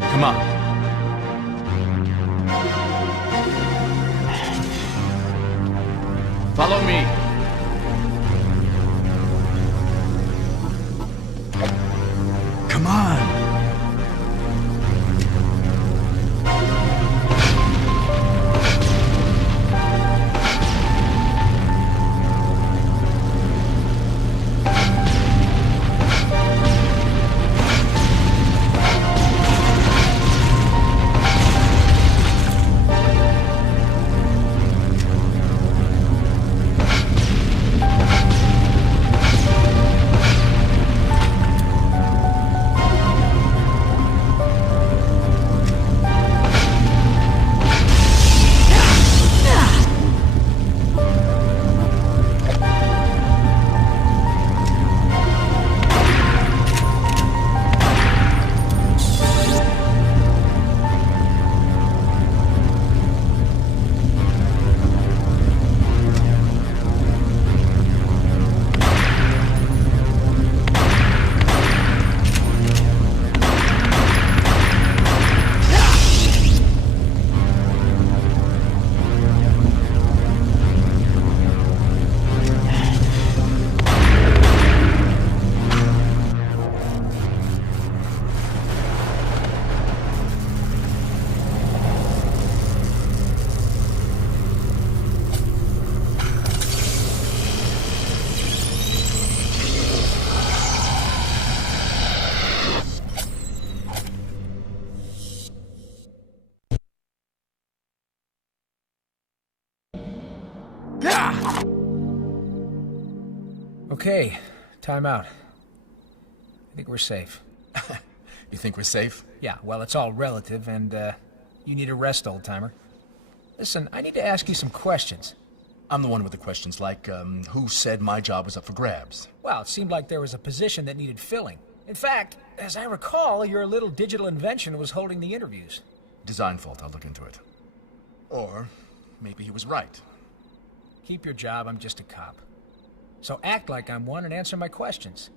Come on. Follow me. Come on. Okay, time out. I think we're safe. You think we're safe? Yeah, well, it's all relative, and, you need a rest, old-timer. Listen, I need to ask you some questions. I'm the one with the questions, like, who said my job was up for grabs? Well, it seemed like there was a position that needed filling. In fact, as I recall, your little digital invention was holding the interviews. Design fault, I'll look into it. Or, maybe he was right. Keep your job, I'm just a cop. So act like I'm one and answer my questions.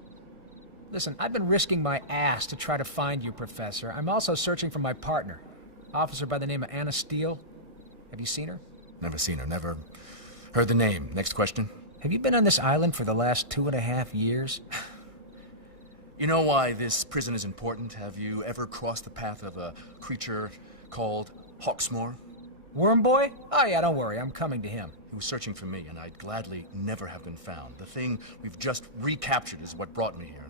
Listen, I've been risking my ass to try to find you, Professor. I'm also searching for my partner, officer by the name of Anna Steele. Have you seen her? Never seen her, never heard the name. Next question. Have you been on this island for the last 2.5 years? You know why this prison is important? Have you ever crossed the path of a creature called Hawksmoor? Worm Boy? Oh yeah, don't worry, I'm coming to him. He was searching for me, and I'd gladly never have been found. The thing we've just recaptured is what brought me here.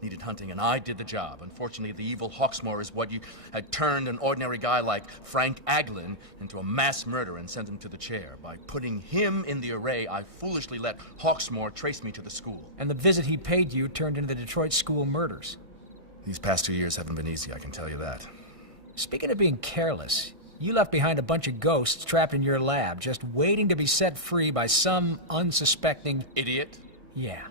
Needed hunting, and I did the job. Unfortunately, the evil Hawksmoor is what you had turned an ordinary guy like Frank Aglin into a mass murderer and sent him to the chair. By putting him in the array, I foolishly let Hawksmoor trace me to the school. And the visit he paid you turned into the Detroit school murders. These past 2 years haven't been easy, I can tell you that. Speaking of being careless, you left behind a bunch of ghosts trapped in your lab, just waiting to be set free by some unsuspecting... Idiot? Yeah.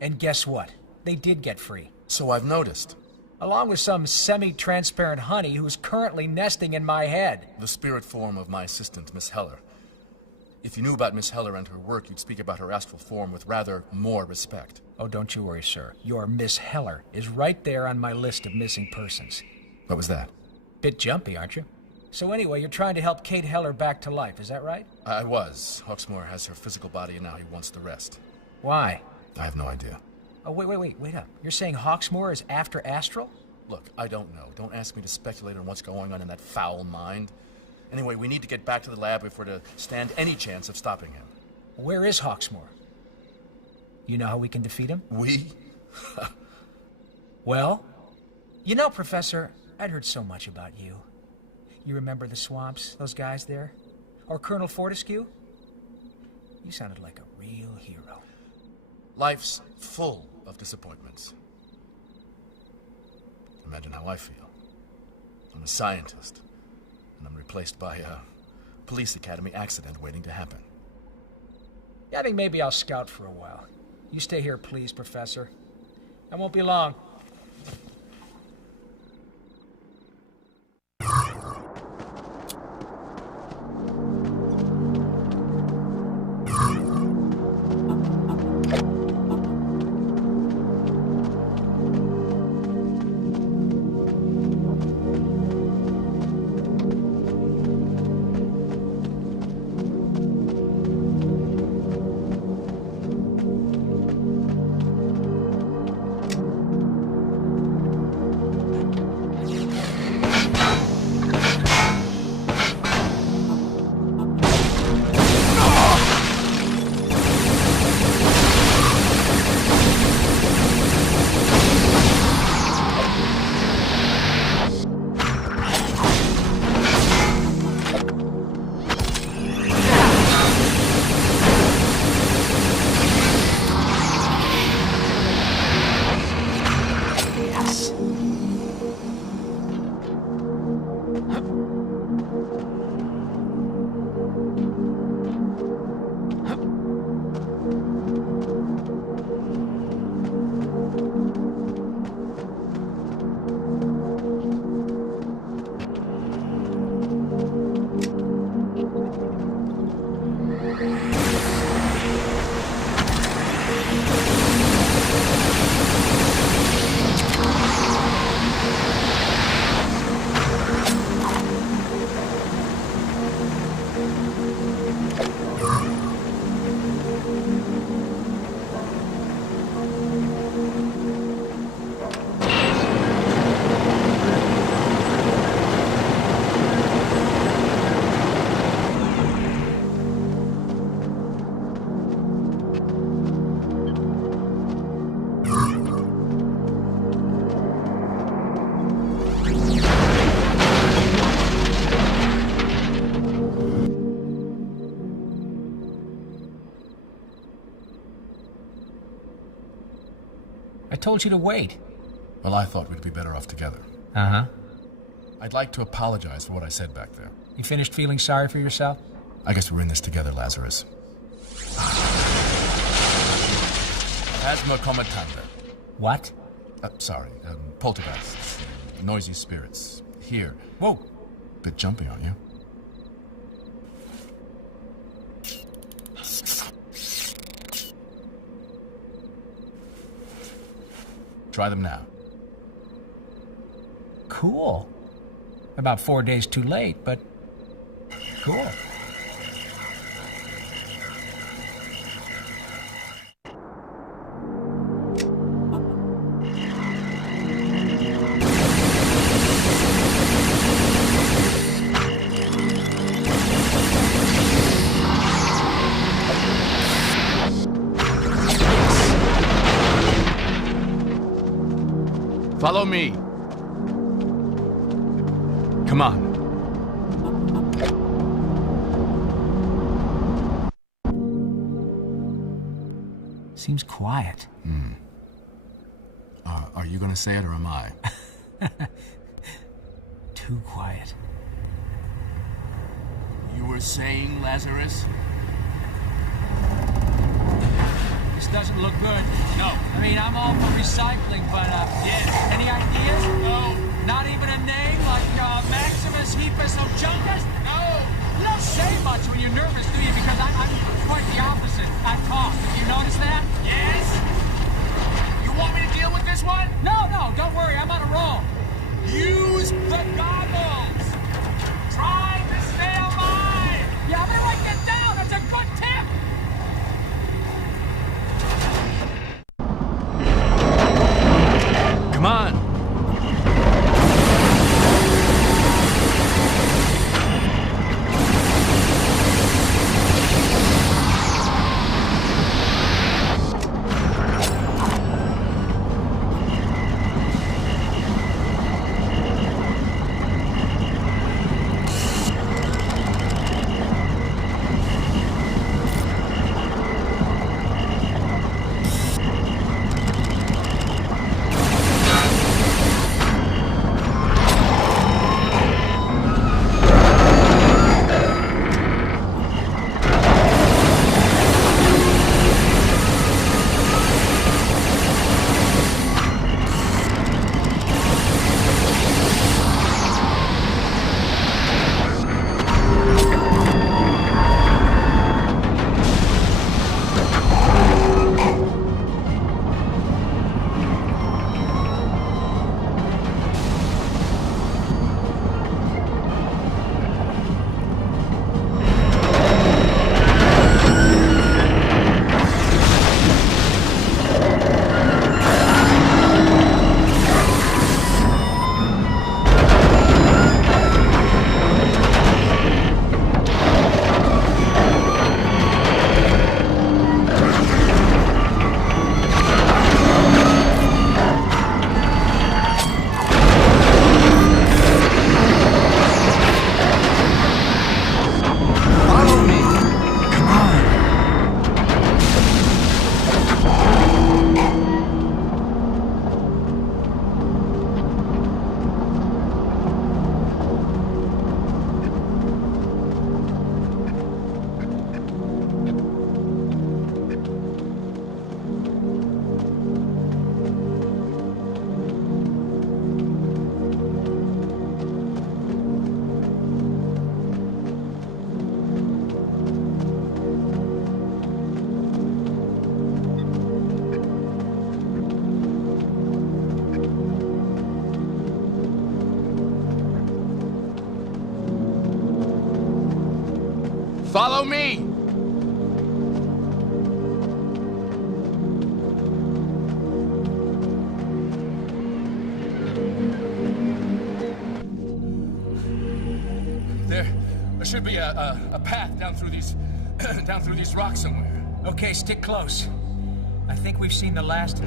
And guess what? They did get free. So I've noticed. Along with some semi-transparent honey who's currently nesting in my head. The spirit form of my assistant, Miss Heller. If you knew about Miss Heller and her work, you'd speak about her astral form with rather more respect. Oh, don't you worry, sir. Your Miss Heller is right there on my list of missing persons. What was that? Bit jumpy, aren't you? So anyway, you're trying to help Kate Heller back to life, is that right? I was. Hawksmoor has her physical body, and now he wants the rest. Why? I have no idea. Oh, wait up. You're saying Hawksmoor is after Astral? Look, I don't know. Don't ask me to speculate on what's going on in that foul mind. Anyway, we need to get back to the lab if we're to stand any chance of stopping him. Where is Hawksmoor? You know how we can defeat him? We? Well, you know, Professor, I'd heard so much about you. You remember the swamps, those guys there? Or Colonel Fortescue? You sounded like a real hero. Life's full of disappointments. Imagine how I feel. I'm a scientist, and I'm replaced by a police academy accident waiting to happen. Yeah, I think maybe I'll scout for a while. You stay here, please, Professor. I won't be long. I told you to wait. Well, I thought we'd be better off together. Uh-huh. I'd like to apologize for what I said back there. You finished feeling sorry for yourself? I guess we're in this together, Lazarus. Asthma comatanda. What? Sorry, poltergeists. Noisy spirits. Here. Whoa. Bit jumpy on you. Try them now. Cool. About 4 days too late, but cool. Follow me. Come on. Seems quiet. Are you gonna say it or am I? Too quiet. You were saying, Lazarus? This doesn't look good. No. I mean, I'm all for recycling, but, Yes. any ideas? No. Not even a name like, Maximus Hepus Objunctus? No. You don't say much when you're nervous, do you? Because I'm quite the opposite. I talk. Have you noticed that? Yes? You want me to deal with this one? No, don't worry. I'm on a roll. Use the goggles. Try to stay alive. Yeah, I'm gonna write that down. That's a good tip. Come on. Follow me! There should be a path down through these down through these rocks somewhere. Okay, stick close. I think we've seen the last.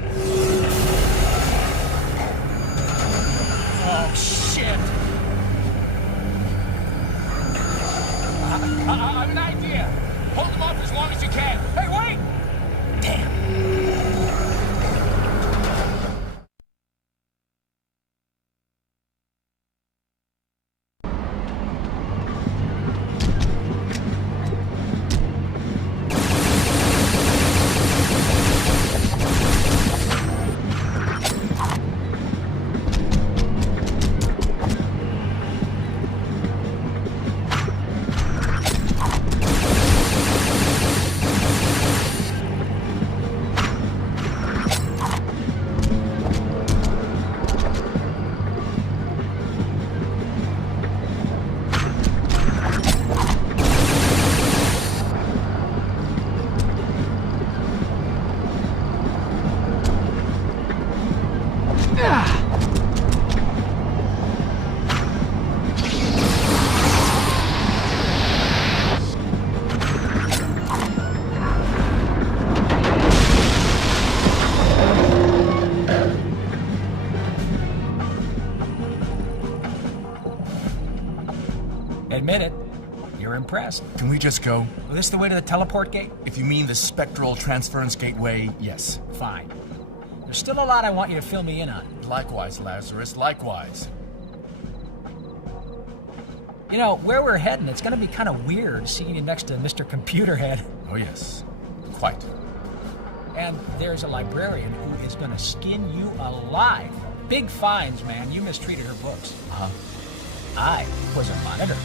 Oh, shit! I have an idea. Hold them off as long as you can. Hey, wait! Damn. impressed. Can we just go? Well, this the way to the teleport gate? If you mean the spectral transference gateway, yes. Fine. There's still a lot I want you to fill me in on. Likewise, Lazarus, likewise. You know, where we're heading, it's gonna be kind of weird seeing you next to Mr. Computer Head. Oh, yes. Quite. And there's a librarian who is gonna skin you alive. Big fines, man. You mistreated her books. Uh-huh. I was a monitor.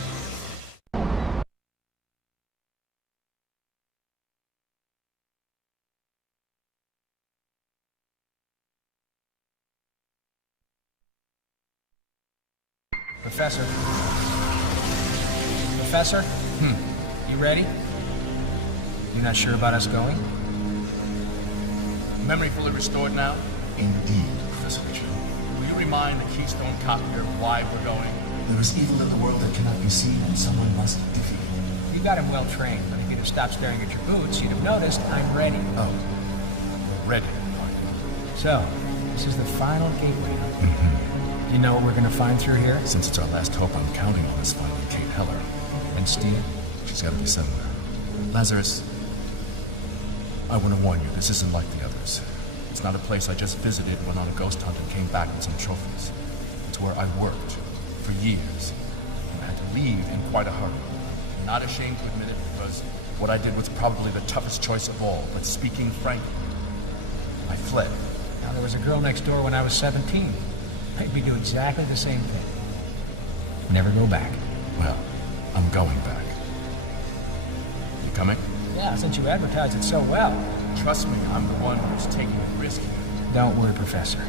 Professor? Professor? You ready? You not sure about us going? Memory fully restored now? Indeed, Professor Richard. Will you remind the Keystone copier why we're going? There is evil in the world that cannot be seen, and someone must defeat it. You got him well trained, but if you'd have stopped staring at your boots, you'd have noticed I'm ready. Oh, We're ready. So, this is the final gateway. You know what we're gonna find through here? since it's our last hope, I'm counting on us finding Kate Heller. And Steve? She's got to be somewhere. Lazarus, I want to warn you, this isn't like the others. It's not a place I just visited, went on a ghost hunt, and came back with some trophies. It's where I worked for years, and I had to leave in quite a hurry. I'm not ashamed to admit it because what I did was probably the toughest choice of all, but speaking frankly, I fled. Now, there was a girl next door when I was 17. I'd be doing exactly the same thing. Never go back. Well, I'm going back. You coming? Yeah, since you advertised it so well. Trust me, I'm the one who's taking the risk here. Don't worry, Professor.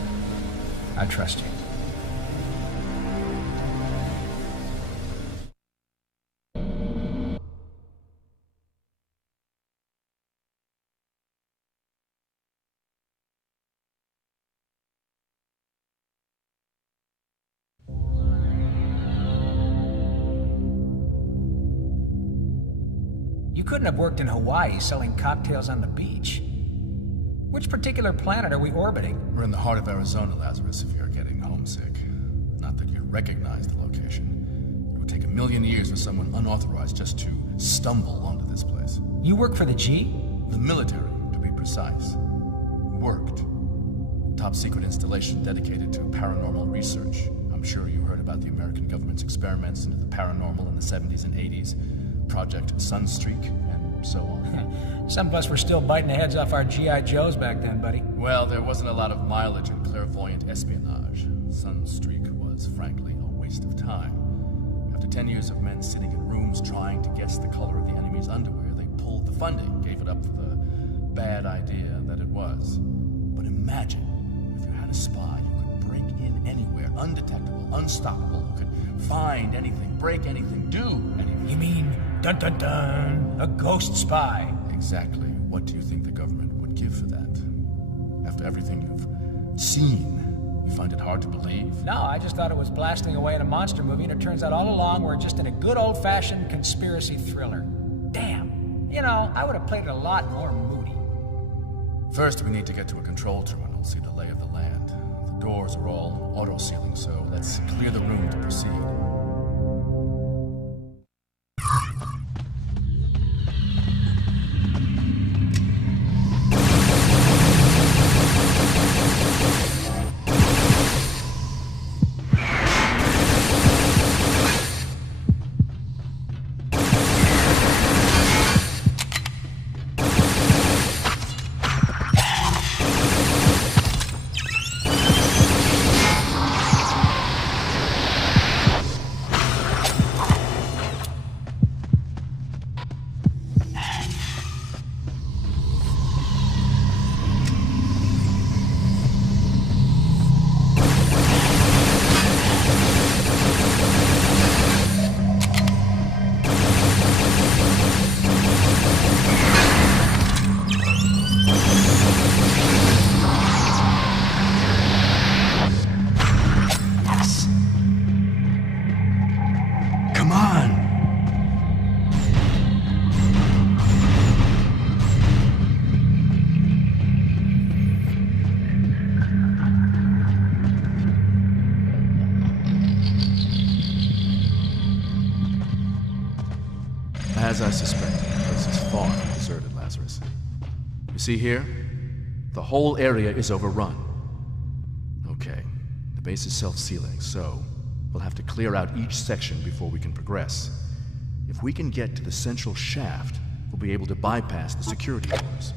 I trust you. You couldn't have worked in Hawaii selling cocktails on the beach. Which particular planet are we orbiting? We're in the heart of Arizona, Lazarus, if you're getting homesick. Not that you'd recognize the location. It would take 1,000,000 years for someone unauthorized just to stumble onto this place. You work for the G? The military, to be precise. Worked. Top secret installation dedicated to paranormal research. I'm sure you heard about the American government's experiments into the paranormal in the 70s and 80s. Project Sunstreak, and so on. Some of us were still biting the heads off our G.I. Joes back then, buddy. Well, there wasn't a lot of mileage in clairvoyant espionage. Sunstreak was, frankly, a waste of time. After 10 years of men sitting in rooms trying to guess the color of the enemy's underwear, they pulled the funding, gave it up for the bad idea that it was. But imagine if you had a spy who could break in anywhere, undetectable, unstoppable, who could find anything, break anything, do anything. You mean, dun dun dun, a ghost spy? Exactly. What do you think the government would give for that? After everything you've seen, you find it hard to believe? No, I just thought it was blasting away in a monster movie, and it turns out all along we're just in a good old-fashioned conspiracy thriller. Damn. You know, I would have played it a lot more moody. First, we need to get to a control terminal, see the lay of the land. The doors are all auto-sealing, so let's clear the room to proceed. As I suspected, the place is far from deserted, Lazarus. You see here? The whole area is overrun. Okay, the base is self-sealing, so we'll have to clear out each section before we can progress. If we can get to the central shaft, we'll be able to bypass the security doors.